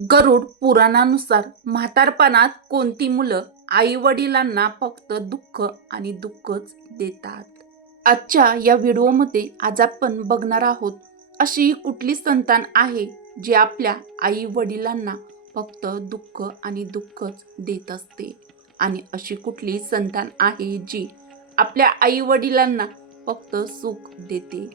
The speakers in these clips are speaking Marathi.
गरुड पुराणानुसार म्हातारपणात कोणती मुलं आई वडिलांना फक्त दुःख आणि दुःखच देतात? आजच्या या व्हिडिओमध्ये आज आपण बघणार आहोत अशी कुठली संतान आहे जी आपल्या आई वडिलांना फक्त दुःख आणि दुःखच देत असते? आणि अशी कुठली संतान आहे जी आपल्या आई वडिलांना फक्त सुख देते?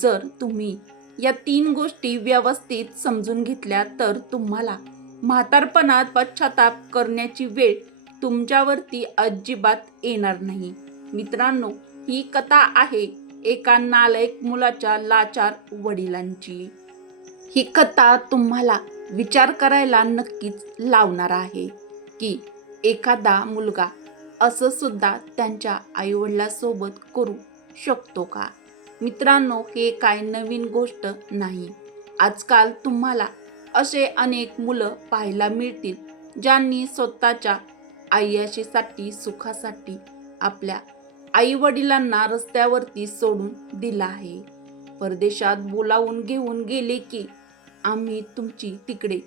जर तुम्ही या तीन गोष्टी व्यवस्थित समजून घेतल्या तर तुम्हाला म्हातारपणात पश्चाताप करण्याची वेळ तुमच्यावरती अजिबात येणार नाही. मित्रांनो ही कथा आहे एका नालायक मुलाच्या लाचार वडिलांची. ही कथा तुम्हाला विचार करायला नक्कीच लावणार आहे की एखादा मुलगा असं सुद्धा त्यांच्या आईवडिलासोबत करू शकतो का? मित्रांनो हे काय नवीन गोष्ट नाही. आजकाल तुम्हाला असे अनेक मुलं पाहायला मिळतील ज्यांनी स्वतःच्या आय्याशीसाठी सुखासाठी आपल्या आई वडिलांना रस्त्यावरती सोडून दिला आहे. परदेशात बोलावून घेऊन गेले की आम्ही तुमची तिकडे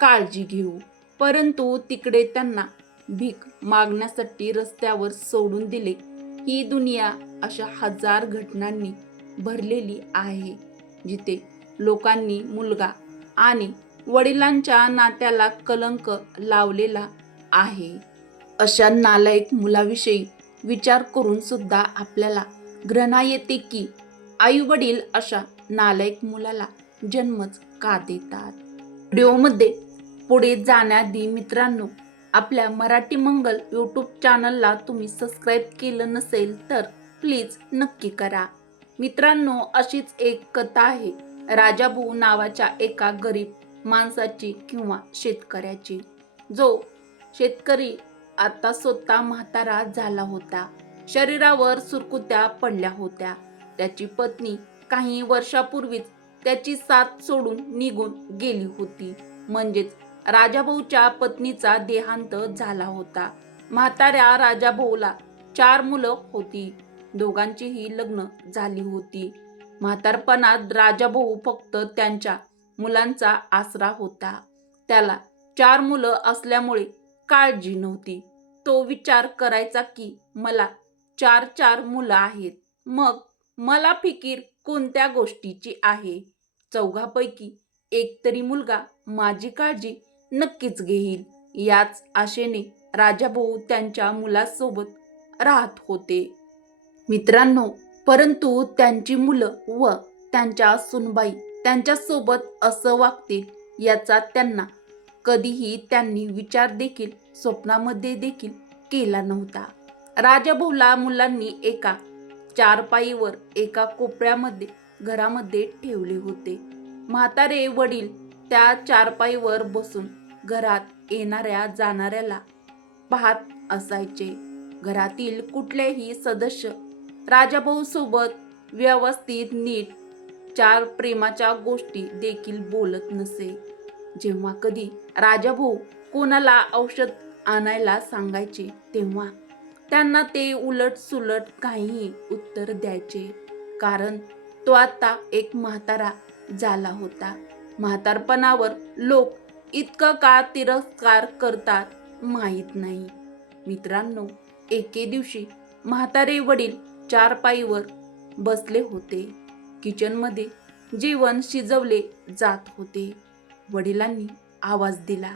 काळजी घेऊ. परंतु तिकडे त्यांना भीक मागण्यासाठी रस्त्यावर सोडून दिले. ही दुनिया अशा हजार घटनांनी भरलेली आहे जिथे लोकांनी मुलगा आणि वडिलांच्या नात्याला कलंक लावलेला आहे. अशा नालायक मुलाविषयी विचार करून सुद्धा आपल्याला घृणा येते की आई वडील अशा नालायक मुलाला जन्मच का देतात? व्हिडिओमध्ये पुढे जाण्याआधी मित्रांनो आपल्या मराठी मंगल यूट्यूब चॅनलला तुम्ही सबस्क्राईब केलं नसेल तर प्लीज नक्की करा. मित्रांनो अशीच एक कथा आहे. राजाभाऊ नावाच्या एका गरीब माणसाची किंवा शेतकऱ्याची जो शेतकरी आता स्वतः म्हातारा झाला होता. शरीरावर सुरकुत्या पडल्या होत्या. त्याची पत्नी काही वर्षापूर्वीच त्याची साथ सोडून निघून गेली होती. म्हणजेच राजाभाऊच्या पत्नीचा देहांत झाला होता. म्हाताऱ्या राजाभाऊला चार मुलं होती. दोघांचीही लग्न झाली होती. म्हातारपणात राजाभाऊ फक्त त्यांच्या मुलांचा आसरा होता. त्याला चार मुलं असल्यामुळे काळजी नव्हती. तो विचार करायचा की मला चार चार मुलं आहेत. मग मला फिकीर कोणत्या गोष्टीची आहे? चौघापैकी एक तरी मुलगा माझी काळजी नक्कीच घेईल. याच आशेने राजाभाऊ त्यांच्या मुलासोबत राहत होते. मित्रांनो परंतु त्यांची मुलं व त्यांच्या सुनबाई त्यांच्यासोबत असं वागतील याचा त्यांना कधीही त्यांनी विचार देखील स्वप्नामध्ये देखील केला नव्हता. राजाभाऊला मुलांनी एका चारपाईवर एका कोपऱ्यामध्ये घरामध्ये ठेवले होते. म्हातारे वडील त्या चारपाईवर बसून घरात येणाऱ्या जाणाऱ्याला पाहत असायचे. घरातील कुठलेही सदस्य राजाभाऊसोबत व्यवस्थित नीट चार प्रेमाच्या गोष्टी देखील बोलत नसे. जेव्हा कधी राजाभाऊ कोणाला औषध आणायला सांगायचे तेव्हा त्यांना ते उलट सुलट काहीही उत्तर द्यायचे. कारण तो आता एक म्हातारा झाला होता. म्हातारपणावर लोक इतकं का तिरस्कार करतात माहीत नाही. मित्रांनो एके दिवशी म्हातारे वडील चार पाईवर बसले होते. किचनमध्ये जेवण शिजवले जात होते. वडिलांनी आवाज दिला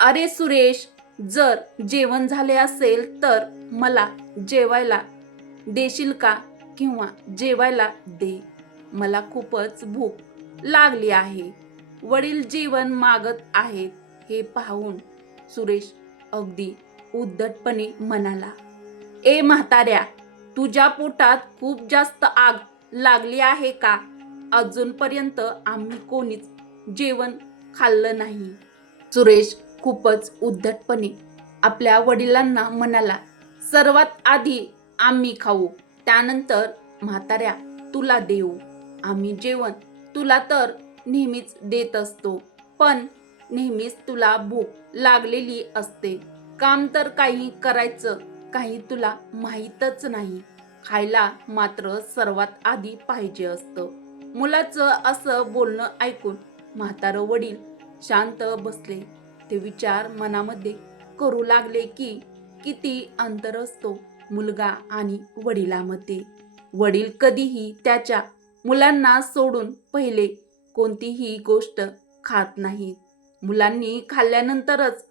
अरे सुरेश जर जेवण झाले असेल तर मला जेवायला देशील का किंवा जेवायला दे? मला खूपच भूक लागली आहे. वडील जेवण मागत आहेत. हे पाहून सुरेश अगदी उद्धटपणे म्हणाला ए म्हाताऱ्या तुझ्या पोटात खूप जास्त आग लागली आहे का? अजूनपर्यंत आम्ही कोणीच जेवण खाल्लं नाही. सुरेश खूपच उद्धटपणे आपल्या वडिलांना म्हणाला सर्वात आधी आम्ही खाऊ त्यानंतर म्हाताऱ्या तुला देऊ. आम्ही जेवण तुला तर नेहमीच देत असतो पण नेहमीच तुला भूक लागलेली असते. काम तर काही करायचं काही तुला माहीतच नाही. खायला मात्र सर्वात आधी पाहिजे असतं. मुलाचं असं बोलणं ऐकून म्हातारं वडील शांत बसले. ते विचार मनामध्ये करू लागले की किती अंतर असतो मुलगा आणि वडिलामध्ये. वडील कधीही त्याच्या मुलांना सोडून पहिले कोणतीही गोष्ट खात नाहीत. मुलांनी खाल्ल्यानंतरच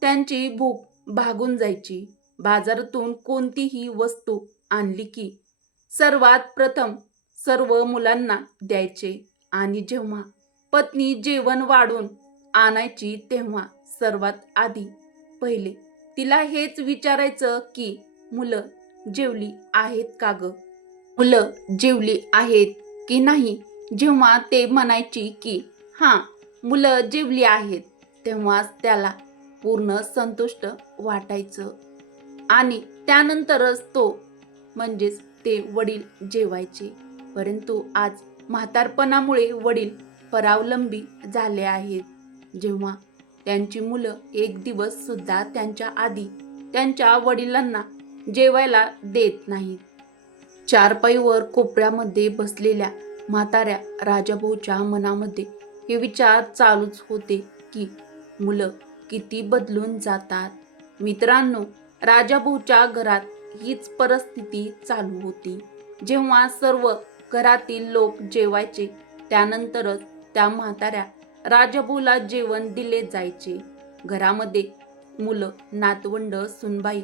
त्यांची भूक भागून जायची. बाजारातून कोणतीही वस्तू आणली की सर्वात प्रथम सर्व मुलांना द्यायचे आणि जेव्हा पत्नी जेवण वाढून आणायची तेव्हा सर्वात आधी पहिले तिला हेच विचारायचं की मुलं जेवली आहेत का ग? मुलं जेवली आहेत की नाही? जेव्हा ते म्हणायची की हां मुलं जेवली आहेत. तेव्हाच त्याला पूर्ण संतुष्ट वाटायचं. आणि त्यानंतरच तो म्हणजेच ते वडील जेवायचे. परंतु आज म्हातारपणामुळे वडील परावलंबी झाले आहेत. जेव्हा त्यांची मुलं एक दिवस सुद्धा त्यांच्या आधी त्यांच्या वडिलांना जेवायला देत नाहीत. चारपाईवर कोपऱ्यामध्ये बसलेल्या म्हाताऱ्या राजाभाऊच्या मनामध्ये हे विचार चालूच होते की मुलं किती बदलून जातात. मित्रांनो राजाभाऊच्या घरात हीच परिस्थिती चालू होती. जेव्हा सर्व घरातील लोक जेवायचे त्यानंतरच त्या म्हाताऱ्या राजाभाऊला जेवण दिले जायचे. घरामध्ये मुलं नातवंड सुनबाई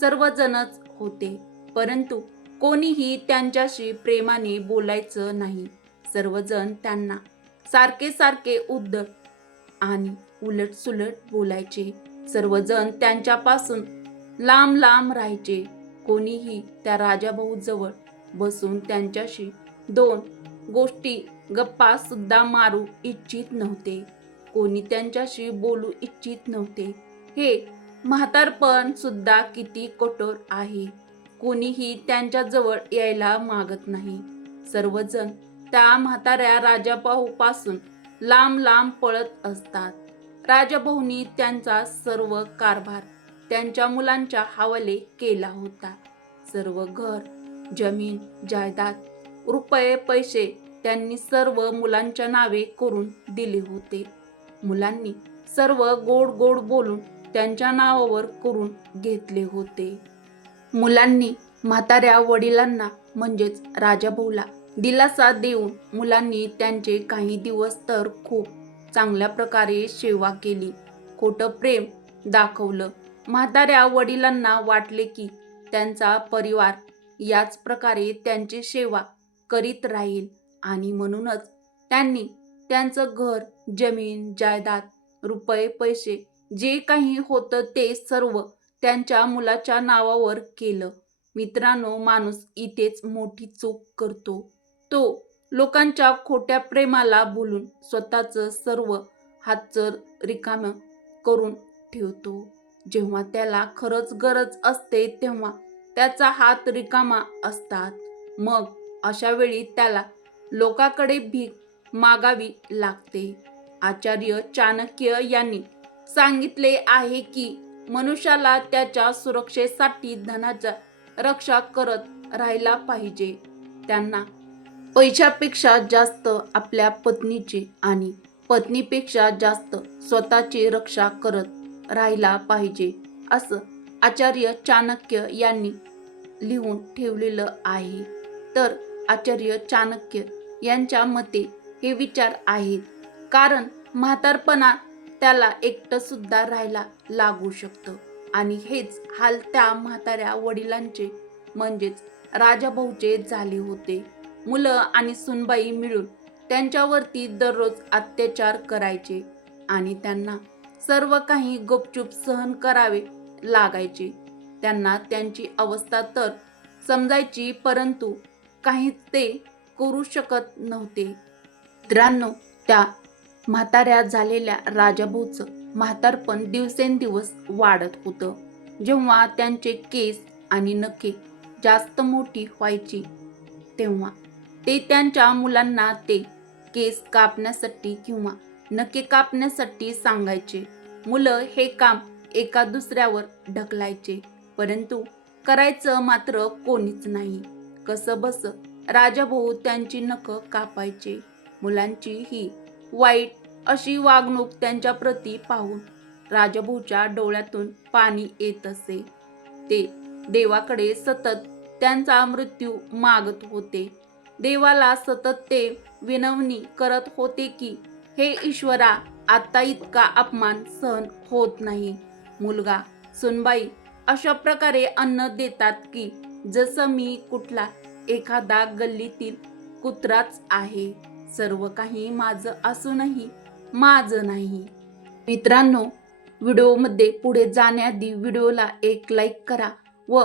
सर्वजणच होते. परंतु कोणीही त्यांच्याशी प्रेमाने बोलायचं नाही. सर्वजण त्यांना सारखे सारखे उद्धट आणि उलट सुलट बोलायचे. सर्वजण त्यांच्यापासून लांब लांब राहायचे. कोणीही त्या राजाभाऊ जवळ बसून त्यांच्याशी दोन गोष्टी गप्पा सुद्धा मारू इच्छित नव्हते. कोणी त्यांच्याशी बोलू इच्छित नव्हते. हे म्हातारपण सुद्धा किती कठोर आहे. कोणीही त्यांच्याजवळ यायला मागत नाही. सर्वजण त्या म्हाताऱ्या राजाभाऊ पासून लांब लांब पळत असतात. राजाभाऊनी त्यांचा सर्व कारभार त्यांच्या मुलांच्या हवाले केला होता. सर्व घर जमीन जायदाद रुपये पैसे त्यांनी सर्व मुलांच्या नावे करून दिले होते. मुलांनी सर्व गोड गोड बोलून त्यांच्या नावावर करून घेतले होते. मुलांनी म्हाताऱ्या वडिलांना म्हणजेच राजाभाऊला दिलासा देऊन मुलांनी त्यांचे काही दिवस तर खूप चांगल्या प्रकारे सेवा केली. खोटं प्रेम दाखवलं. म्हाताऱ्या वडिलांना वाटले की त्यांचा परिवार याच प्रकारे त्यांची सेवा करीत राहील आणि म्हणूनच त्यांनी त्यांचं घर जमीन जायदाद रुपये पैसे जे काही होतं ते सर्व त्यांच्या मुलाच्या नावावर केलं. मित्रांनो माणूस इथेच मोठी चूक करतो. तो लोकांच्या खोट्या प्रेमाला बोलून स्वतःचं सर्व हातचं रिकामं करून ठेवतो. जेव्हा त्याला खरंच गरज असते तेव्हा त्याचा हात रिकामा असतात. मग अशा वेळी त्याला लोकांकडे भीक मागावी लागते. आचार्य चाणक्य यांनी सांगितले आहे की मनुष्याला त्याच्या सुरक्षेसाठी धनाचा रक्षा करत राहायला पाहिजे. त्यांना पैशापेक्षा जास्त आपल्या पत्नीची आणि पत्नीपेक्षा जास्त स्वतःची रक्षा करत राहिला पाहिजे असं आचार्य चाणक्य यांनी लिहून ठेवलेलं आहे. तर आचार्य चाणक्य यांच्या मते हे विचार आहेत. कारण म्हातारपणा त्याला एकटं सुद्धा राहायला लागू शकतं. आणि हेच हाल त्या म्हाताऱ्या वडिलांचे म्हणजेच राजाभाऊचे झाले होते. मुलं आणि सुनबाई मिळून त्यांच्यावरती दररोज अत्याचार करायचे आणि त्यांना सर्व काही गुपचूप सहन करावे लागायचे. त्यांना त्यांची अवस्था तर समजायची परंतु काहीच ते करू शकत नव्हते. मित्रांनो त्या म्हाताऱ्या झालेल्या राजाभाऊचं म्हातारपण दिवसेंदिवस वाढत होतं. जेव्हा त्यांचे केस आणि नखे जास्त मोठी व्हायची तेव्हा ते त्यांच्या मुलांना ते केस कापण्यासाठी किंवा नखे कापण्यासाठी सांगायचे. मुलं हे काम एका दुसऱ्यावर ढकलायचे. परंतु करायचं मात्र कोणीच नाही. कसं बस राजाभाऊ त्यांची नख कापायचे. मुलांची ही वाईट अशी वागणूक त्यांच्या प्रती पाहून राजाभाऊच्या डोळ्यातून पाणी येत असे. ते देवाकडे सतत त्यांचा मृत्यू मागत होते. देवाला सतत ते विनवणी करत होते की हे ईश्वरा आता इतका अपमान सहन होत नाही. मुलगा सुनबाई अशा प्रकारे अन्न देतात की जसं मी कुठला एखादा गल्लीतील कुत्राच आहे. सर्व काही माझं असूनही माझं नाही. मित्रांनो व्हिडिओमध्ये पुढे जाण्याआधी व्हिडिओला एक लाईक करा व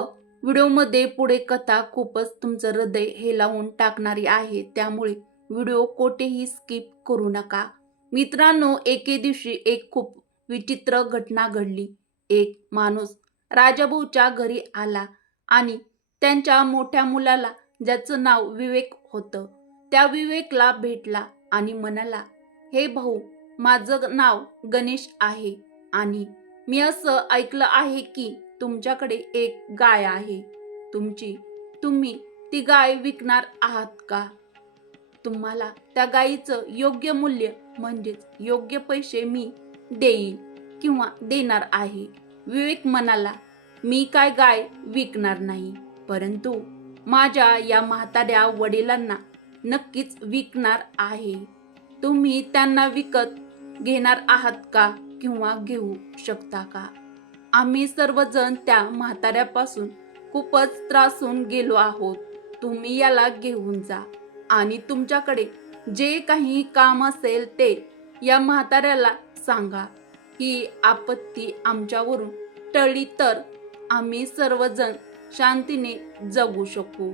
व्हिडिओमध्ये पुढे कथा खूपच तुमचं हृदय हे लावून टाकणारी आहे. त्यामुळे व्हिडिओ कोठेही स्किप करू नका. मित्रांनो एके दिवशी एक खूप विचित्र घटना घडली. एक माणूस राजाभाऊच्या घरी आला आणि त्यांच्या मोठ्या मुलाला ज्याचं नाव विवेक होतं त्या विवेकला भेटला आणि म्हणाला हे भाऊ माझं नाव गणेश आहे आणि मी असं ऐकलं आहे की तुमच्याकडे एक गाय आहे. तुमची तुम्ही ती गाय विकणार आहात का? तुम्हाला त्या गायीचं योग्य मूल्य म्हणजेच योग्य पैसे मी देईल किंवा देणार आहे. विवेक म्हणाला मी काय गाय विकणार नाही परंतु माझ्या या म्हाताऱ्या वडिलांना नक्कीच विकणार आहे. तुम्ही त्यांना विकत घेणार आहात का किंवा घेऊ शकता का? आम्ही सर्वजण त्या म्हाताऱ्यापासून खूपच त्रासून गेलो आहोत. तुम्ही याला घेऊन जा आणि तुमच्याकडे जे काही काम असेल ते या म्हाताऱ्याला सांगा. ही आपत्ती आमच्यावरून टळली तर आम्ही सर्वजण शांतीने जगू शकू.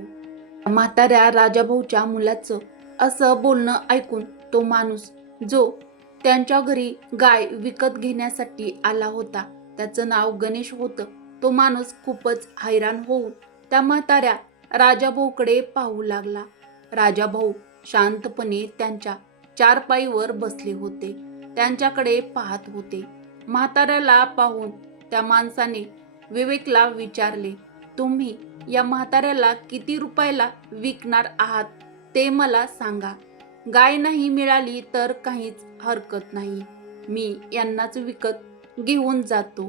म्हाताऱ्या राजाभाऊच्या मुलाचं असं बोलणं ऐकून तो माणूस जो त्यांच्या घरी गाय विकत घेण्यासाठी आला होता त्याचं नाव गणेश होतं तो माणूस खूपच हैराण होऊन त्या म्हाताऱ्या राजाभाऊकडे पाहू लागला. राजाभाऊ शांतपणे त्यांच्या चारपाईवर बसले होते. त्यांच्याकडे पाहत होते. म्हाताऱ्याला पाहून त्या माणसाने विवेकला विचारले तुम्ही या म्हाताऱ्याला किती रुपयाला विकणार आहात? ते मला सांगा. गाय नाही मिळाली तर काहीच हरकत नाही. मी यांनाच विकत घेऊन जातो.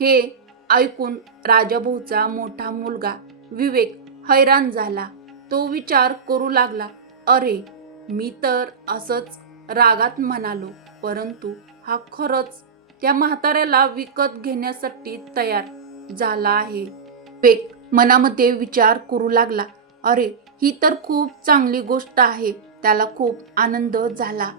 हे ऐकून राजाभाऊचा मोठा मुलगा विवेक हैराण झाला. तो विचार करू लागला अरे मी तर असंच रागात म्हणालो परंतु हा खरंच त्या म्हाताऱ्याला विकत घेण्यासाठी तयार झाला आहे. पेक मनामध्ये विचार करू लागला. अरे ही तर खूप चांगली गोष्ट आहे त्याला खूप आनंद झाला.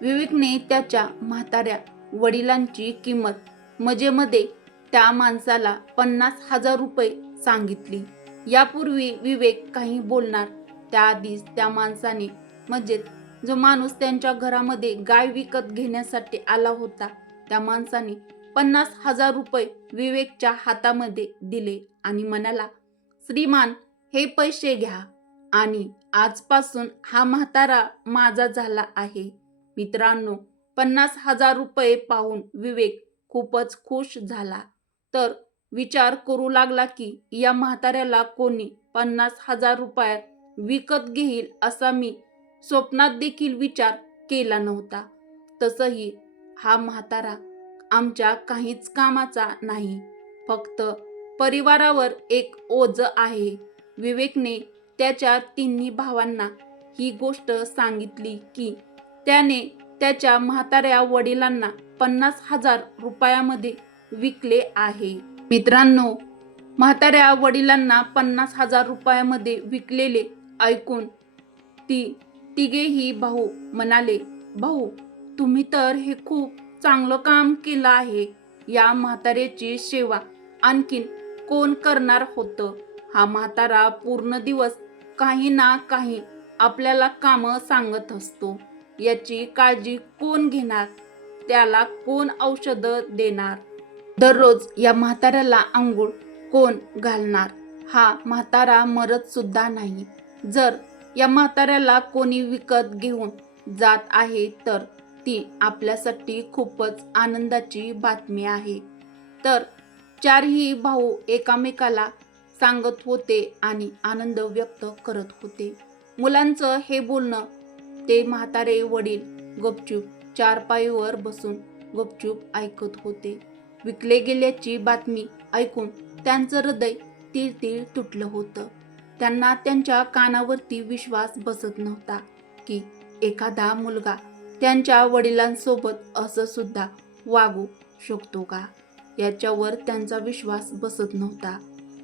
विवेकने त्याच्या म्हाताऱ्या वडिलांची किंमत मजेमध्ये त्या माणसाला पन्नास हजार रुपये सांगितली. यापूर्वी विवेक काही बोलणार त्याआधीच त्या माणसाने म्हणजेच जो माणूस त्यांच्या घरामध्ये गाय विकत घेण्यासाठी आला होता त्या माणसाने पन्नास हजार रुपये विवेकच्या हातामध्ये दिले आणि म्हणाला श्रीमान हे पैसे घ्या आणि आजपासून हा म्हातारा माझा झाला आहे. मित्रांनो पन्नास हजार रुपये पाहून विवेक खूपच खुश झाला. तर विचार करू लागला की या म्हाताऱ्याला कोणी पन्नास हजार रुपयात विकत घेईल असा मी स्वप्नात देखील विचार केला नव्हता. तसंही हा म्हातारा आमच्या काहीच कामाचा नाही. फक्त परिवारावर एक ओझ आहे. विवेकने त्याच्या तिन्ही भावांना ही गोष्ट सांगितली की त्याने त्याच्या म्हाताऱ्या वडिलांना पन्नास हजार रुपयामध्ये विकले आहे. मित्रांनो म्हाताऱ्या वडिलांना पन्नास हजार रुपयामध्ये विकलेले ऐकून ती तिघेही भाऊ म्हणाले भाऊ तुम्ही तर हे खूप चांगलं काम केलं आहे. या म्हाताऱ्याची सेवा आणखीन कोण करणार होतं? हा म्हातारा पूर्ण दिवस काही ना काही आपल्याला कामं सांगत असतो. याची काळजी कोण घेणार? त्याला कोण औषधं देणार? दररोज या म्हाताऱ्याला आंघोळ कोण घालणार? हा म्हातारा मरत सुद्धा नाही. जर या म्हाताऱ्याला कोणी विकत घेऊन जात आहे तर ती आपल्यासाठी खूपच आनंदाची बातमी आहे. तर चारही भाऊ एकामेकाला सांगत होते आणि आनंद व्यक्त करत होते. मुलांचं हे बोलणं ते म्हातारे वडील गपचूप पायीवर बसून गुपचूप ऐकत होते. विकले गेल्याची बातमी ऐकून त्यांचं हृदय तीळ तीळ तुटलं होतं. त्यांना त्यांच्या कानावरती विश्वास बसत नव्हता की एखादा मुलगा त्यांच्या वडिलांसोबत असं सुद्धा वागू शकतो का? याच्यावर त्यांचा विश्वास बसत नव्हता.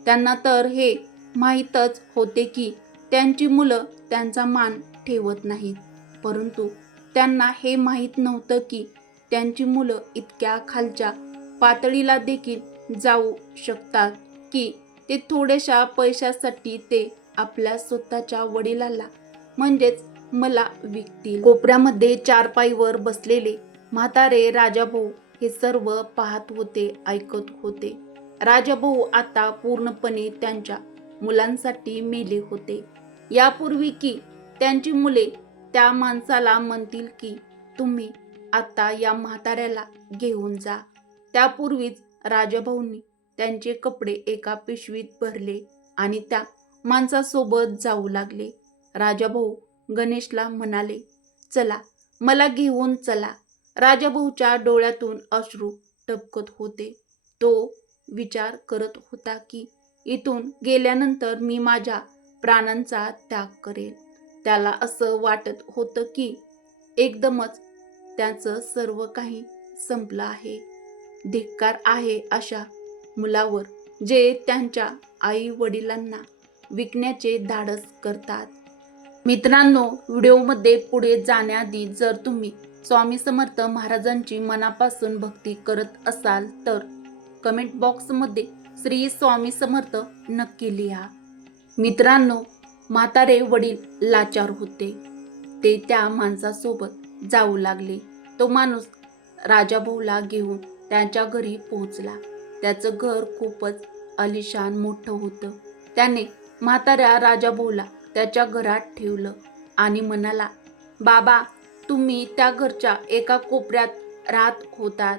त्यांना तर हे माहीतच होते की त्यांची मुलं त्यांचा मान ठेवत नाहीत. परंतु त्यांना हे माहीत नव्हतं की त्यांची मुलं इतक्या खालच्या पातळीला देखील जाऊ शकतात की ते थोड्याशा पैशासाठी ते आपल्या स्वतःच्या वडिलाला म्हणजेच मला विकतील. कोपऱ्यामध्ये चारपाईवर बसलेले म्हातारे राजाभाऊ हे सर्व पाहत होते ऐकत होते. राजाभाऊ आता पूर्णपणे त्यांच्या मुलांसाठी मेले होते. यापूर्वी की त्यांची मुले त्या माणसाला म्हणतील की तुम्ही आता या म्हाताऱ्याला घेऊन जा. त्यापूर्वीच राजाभाऊंनी त्यांचे कपडे एका पिशवीत भरले आणि त्या माणसासोबत जाऊ लागले. राजाभाऊ गणेशला म्हणाले चला मला घेऊन चला. राजाभाऊच्या डोळ्यातून अश्रू टपकत होते. तो विचार करत होता की इथून गेल्यानंतर मी माझ्या प्राणांचा त्याग करेल. त्याला असं वाटत होतं की एकदमच त्याचं सर्व काही संपलं आहे. धिक्कार आहे अशा मुलावर जे त्यांच्या आई वडिलांना विकण्याचे धाडस करतात. मित्रांनो व्हिडिओमध्ये पुढे जाण्याआधी जर तुम्ही स्वामी समर्थ महाराजांची मनापासून भक्ती करत असाल तर कमेंट बॉक्समध्ये श्री स्वामी समर्थ नक्की लिहा. मित्रांनो म्हातारे वडील लाचार होते. ते त्या माणसासोबत जाऊ लागले. तो माणूस राजाभाऊला घेऊन त्यांच्या घरी पोहोचला. त्याचं घर खूपच अलिशान मोठं होतं. त्याने म्हाताऱ्या राजाभाऊला त्याच्या घरात ठेवलं आणि म्हणाला बाबा तुम्ही त्या घरच्या एका कोपऱ्यात राहत होतात.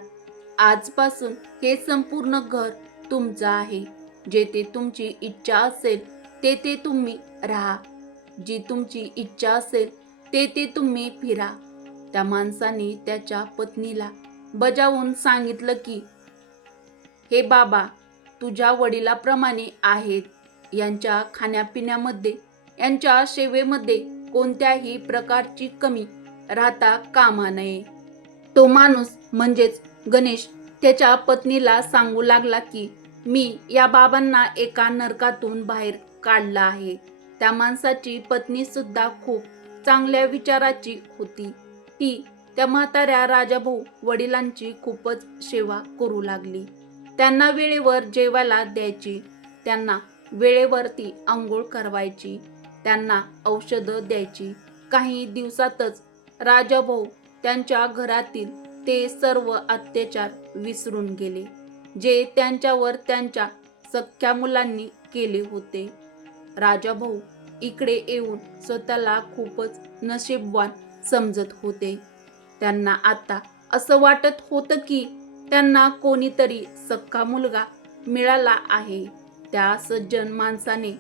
आजपासून हे संपूर्ण घर तुमचं आहे. जेथे तुमची इच्छा असेल तेथे तुम्ही राहा. जी तुमची इच्छा असेल तेथे तुम्ही फिरा. त्या माणसाने त्याच्या पत्नीला बजावून सांगितलं की हे बाबा तुझ्या वडिलाप्रमाणे आहेत. यांच्या खाण्यापिण्यामध्ये यांच्या सेवेमध्ये कोणत्याही प्रकारची कमी राहता कामा नये. तो माणूस म्हणजेच गणेश त्याच्या पत्नीला सांगू लागला की मी या बाबांना एका नरकातून बाहेर काढला आहे. त्या माणसाची पत्नी सुद्धा खूप चांगल्या विचाराची होती. ती त्या म्हाताऱ्या राजाभाऊ वडिलांची खूपच सेवा करू लागली. त्यांना वेळेवर जेवायला द्यायची. त्यांना वेळेवरती आंघोळ करवायची. त्यांना औषधं द्यायची. काही दिवसातच राजाभाऊ त्यांच्या घरातील ते सर्व अत्याचार विसरून गेले जे त्यांच्यावर त्यांच्या सख्ख्या मुलांनी केले होते. राजाभाऊ इकडे येऊन स्वतःला खूपच नशीबवान समजत होते. त्यांना आता असं वाटत होतं की त्यांना कोणीतरी सख्खा मुलगा मिळाला आहे. त्या सज्जन माणसाने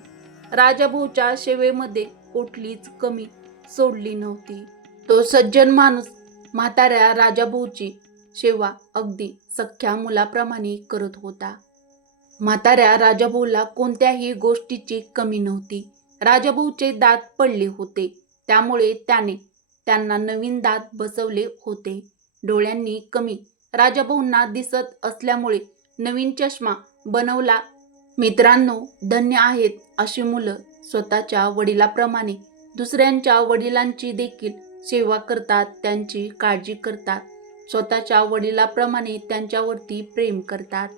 राजाभाऊच्या सेवेमध्ये कुठलीच कमी सोडली नव्हती. तो सज्जन माणूस म्हाताऱ्या राजाभाऊची सेवा अगदी सख्ख्या मुलाप्रमाणे करत होता. म्हाताऱ्या राजाभाऊला कोणत्याही गोष्टीची कमी नव्हती. राजाभाऊचे दात पडले होते. त्यामुळे त्याने त्यांना नवीन दात बसवले होते. डोळ्यांनी कमी राजाभाऊंना दिसत असल्यामुळे नवीन चष्मा बनवला. मित्रांनो धन्य आहेत अशी मुलं स्वतःच्या वडिलाप्रमाणे. दुसऱ्यांच्या वडिलांची देखील सेवा करतात त्यांची काळजी करतात. स्वतःच्या वडिलाप्रमाणे त्यांच्यावरती प्रेम करतात.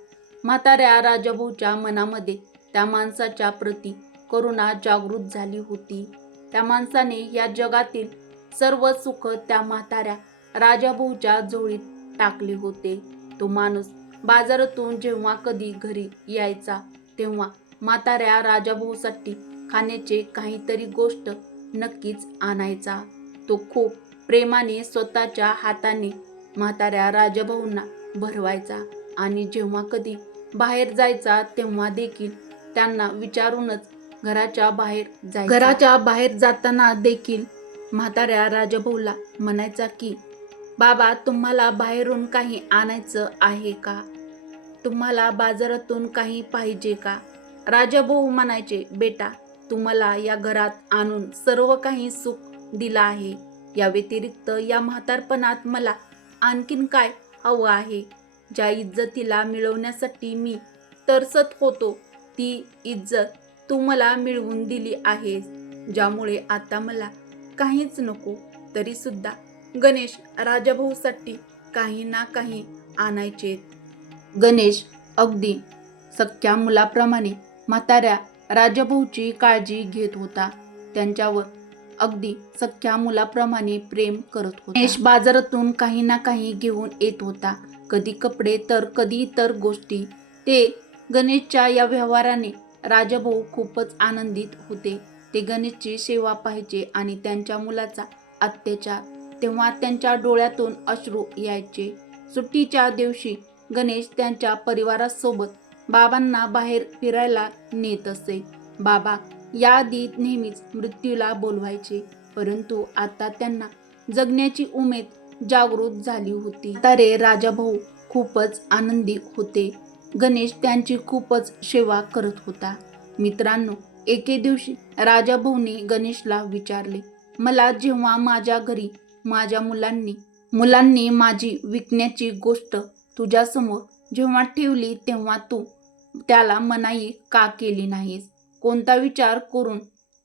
म्हाताऱ्या राजाभाऊच्या मनामध्ये त्या माणसाच्या प्रती करुणा जागृत झाली होती. त्या माणसाने या जगातील सर्व सुख त्या म्हाताऱ्या राजाभाऊच्या झोळीत टाकले होते. तो माणूस बाजारातून जेव्हा कधी घरी यायचा तेव्हा म्हाताऱ्या राजाभाऊसाठी खाण्याचे काहीतरी गोष्ट नक्कीच आणायचा. तो खूप प्रेमाने स्वतःच्या हाताने म्हाताऱ्या राजाभाऊंना भरवायचा आणि जेव्हा कधी बाहेर जायचा तेव्हा देखील त्यांना विचारूनच घराच्या बाहेर जाय घराच्या बाहेर जाताना देखील म्हाताऱ्या राजाभाऊला म्हणायचा की बाबा तुम्हाला बाहेरून काही आणायचं आहे का? तुम्हाला बाजारातून काही पाहिजे का? राजाभाऊ म्हणायचे बेटा तुम्हाला या घरात आणून सर्व काही सुख दिलं आहे. या व्यतिरिक्त या म्हातारपणात मला आणखीन काय हवं आहे? ज्या इज्जतीला मिळवण्यासाठी मी तरसत होतो ती इज्जत तू मला मिळवून दिली आहेस ज्यामुळे आता मला काहीच नको तरीसुद्धा गणेश राजाभाऊसाठी काही ना काही आणायचे. गणेश अगदी सख्या मुलाप्रमाणे म्हाताऱ्या राजाभाऊची काळजी घेत होता. त्यांच्यावर अगदी सख्या मुलाप्रमाणे प्रेम करत होता. गणेश बाजारातून काही ना काही घेऊन येत होता. कधी कपडे तर कधी इतर गोष्टी. ते गणेशच्या या व्यवहाराने राजाभाऊ खूपच आनंदित होते. ते गणेशची सेवा पाहिजे आणि त्यांच्या मुलाचा अत्याचार तेव्हा त्यांच्या डोळ्यातून अश्रू यायचे. सुट्टीच्या दिवशी गणेश त्यांच्या परिवारासोबत बाबांना बाहेर फिरायला नेत असे. बाबा याआधी नेहमीच मृत्यूला बोलवायचे परंतु आता त्यांना जगण्याची उमेद जागृत झाली होती. तारे राजाभाऊ खूपच आनंदी होते. गणेश त्यांची खूपच सेवा करत होता. मित्रांनो एके दिवशी राजाभाऊने गणेशला विचारले मला जेव्हा माझ्या घरी माझ्या मुलांनी मुलांनी माझी विकण्याची गोष्ट तुझ्यासमोर जेव्हा ठेवली तेव्हा तू त्याला मनाई का केली नाहीस? कोणता विचार करून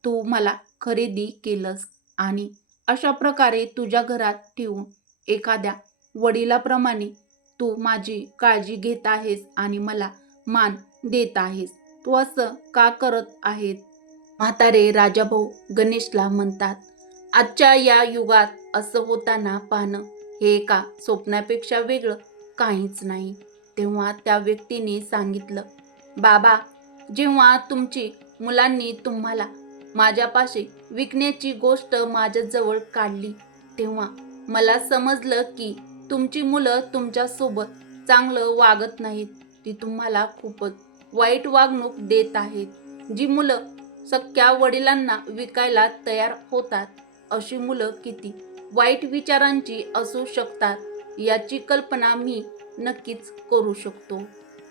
तू मला खरेदी केलंस? आणि अशा प्रकारे तुझ्या घरात ठेवून एखाद्या वडिलाप्रमाणे तू माझी काळजी घेत आहेस आणि मला मान देत आहेस. तू असं का करत आहेत म्हातारे राजाभाऊ गणेशला म्हणतात आजच्या या युगात असं होताना पाहणं हे एका स्वप्नापेक्षा वेगळं काहीच नाही. तेव्हा त्या व्यक्तीने सांगितलं बाबा जेव्हा तुमची मुलांनी तुम्हाला माझ्यापाशी विकण्याची गोष्ट माझ्याजवळ काढली तेव्हा मला समजलं की तुमची मुलं तुमच्यासोबत चांगलं वागत नाहीत. ती तुम्हाला खूपच वाईट वागणूक देत आहेत. जी मुलं सख्या वडिलांना विकायला तयार होतात अशी मुलं किती वाईट विचारांची असू शकतात याची कल्पना मी नक्कीच करू शकतो.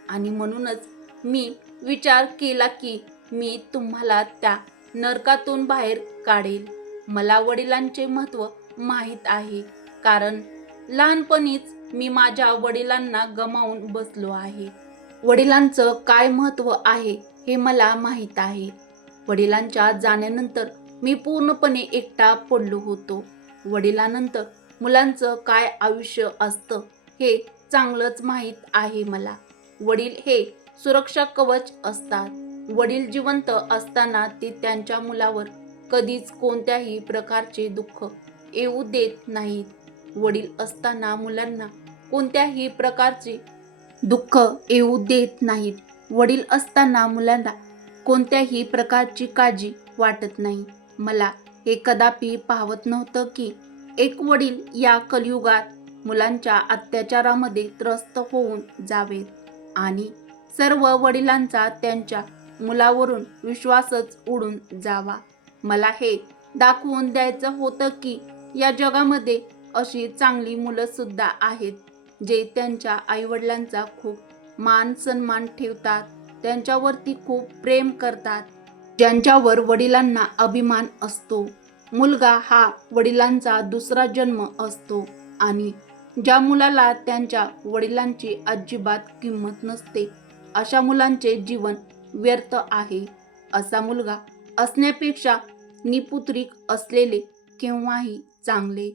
आणि म्हणूनच मी विचार केला की मी तुम्हाला त्या नरकातून बाहेर काढेल. मला वडिलांचे महत्त्व माहीत आहे कारण लहानपणीच मी माझ्या वडिलांना गमावून बसलो आहे. वडिलांचं काय महत्त्व आहे हे मला माहीत आहे. वडिलांच्या जाण्यानंतर मी पूर्णपणे एकटा पडलो होतो. वडिलांनंतर मुलांचं काय आयुष्य असतं हे चांगलंच माहीत आहे मला. वडील हे सुरक्षा कवच असतात. वडील जिवंत असताना ते त्यांच्या मुलावर कधीच कोणत्याही प्रकारचे दुःख येऊ देत नाहीत. वडील असताना मुलांना कोणत्याही प्रकारचे दुःख येऊ देत नाहीत. वडील असताना मुलांना कोणत्याही प्रकारची काळजी वाटत नाही. मला हे कदापि पाहवत नव्हतं की एक वडील या कलियुगात मुलांच्या अत्याचारामध्ये त्रस्त होऊन जावेत आणि सर्व वडिलांचा त्यांच्या मुलावरून विश्वासच उडून जावा. मला हे दाखवून द्यायचं होतं की या जगामध्ये अशी चांगली मुलं सुद्धा आहेत जे त्यांच्या आईवडिलांचा खूप मान सन्मान ठेवतात त्यांच्यावरती खूप प्रेम करतात ज्यांच्यावर वडिलांना अभिमान असतो. मुलगा हा वडिलांचा दुसरा जन्म असतो आणि ज्या मुलाला त्यांच्या वडिलांची अजिबात किंमत नसते अशा मुलांचे जीवन व्यर्थ आहे. असा मुलगा असण्यापेक्षा निपुत्रिक असलेले केव्हाही चांगले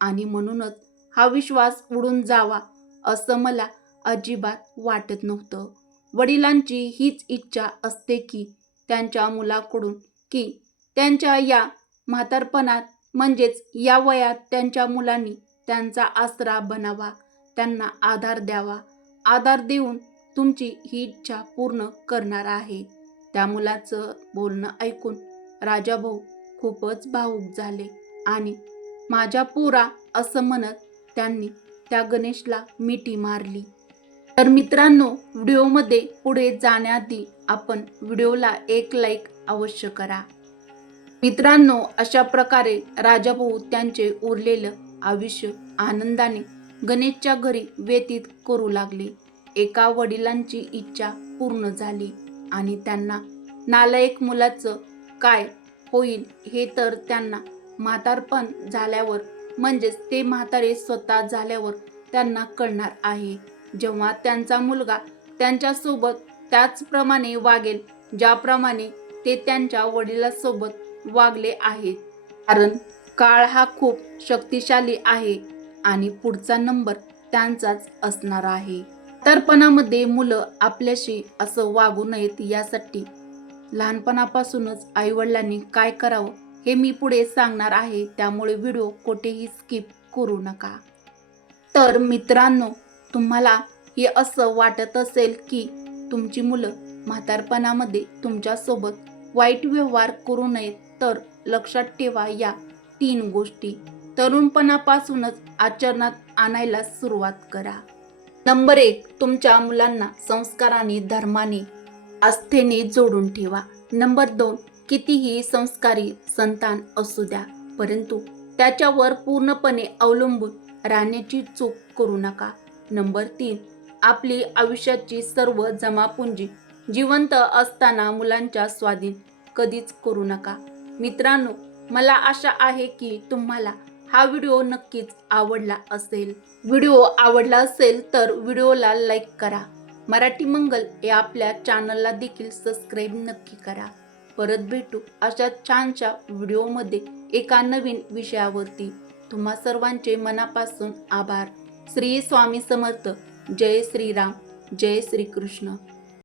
आणि म्हणूनच हा विश्वास उडून जावा असं मला अजिबात वाटत नव्हतं. वडिलांची हीच इच्छा असते की त्यांच्या मुलाकडून की त्यांच्या या म्हातारपणात म्हणजेच या वयात त्यांच्या मुलांनी त्यांचा आसरा बनावा त्यांना आधार द्यावा. आधार देऊन तुमची ही इच्छा पूर्ण करणार आहे. त्या मुलाचं बोलणं ऐकून राजाभाऊ खूपच भावूक झाले आणि माझ्या पुरा असं म्हणत त्यांनी त्या गणेशला मिठी मारली. तर मित्रांनो व्हिडिओमध्ये पुढे जाण्याआधी आपण व्हिडिओला एक लाईक अवश्य करा. मित्रांनो अशा प्रकारे राजाभाऊ त्यांचे उरलेलं आयुष्य आनंदाने गणेशच्या घरी व्यतीत करू लागले. एका वडिलांची इच्छा पूर्ण झाली आणि त्यांना नालायक मुलाचं काय होईल हे तर त्यांना म्हातारपण झाल्यावर म्हणजेच ते म्हातारे स्वतः झाल्यावर त्यांना कळणार आहे. जेव्हा त्यांचा मुलगा त्यांच्यासोबत त्याचप्रमाणे वागेल ज्याप्रमाणे ते त्यांच्या वडिलांसोबत वागले आहेत. कारण काळ हा खूप शक्तिशाली आहे आणि पुढचा नंबर त्यांचाच असणार आहे. तरपणामध्ये मुलं आपल्याशी असं वागू नयेत यासाठी लहानपणापासूनच आईवडिलांनी काय करावं हे मी पुढे सांगणार आहे. त्यामुळे व्हिडिओ कुठेही स्किप करू नका. तर मित्रांनो तुम्हाला हे असं वाटत असेल की तुमची मुलं म्हातारपणामध्ये तुमच्यासोबत वाईट व्यवहार करू नयेत तर लक्षात ठेवा या तीन गोष्टी. तरुणपणापासूनच आचरणात आणायला सुरुवात करा. नंबर एक तुमच्या मुलांना संस्काराने धर्माने आस्थेने जोडून ठेवा. नंबर दोन कितीही संस्कारी संतान असू द्या परंतु त्याच्यावर पूर्णपणे अवलंबून राहण्याची चूक करू नका. नंबर तीन आपली आयुष्याची सर्व जमापुंजी जिवंत असताना मुलांच्या स्वाधीन कधीच करू नका. मित्रांनो मला आशा आहे की तुम्हाला हा व्हिडिओ नक्कीच आवडला असेल. व्हिडिओ आवडला असेल तर व्हिडिओला लाईक करा. मराठी मंगल या आपल्या चॅनलला देखील सबस्क्राईब नक्की करा. परत भेटू अशा छानशा व्हिडिओमध्ये एका नवीन विषयावरती. तुम्हा सर्वांचे मनापासून आभार. श्री स्वामी समर्थ. जय श्रीराम. जय श्रीकृष्ण.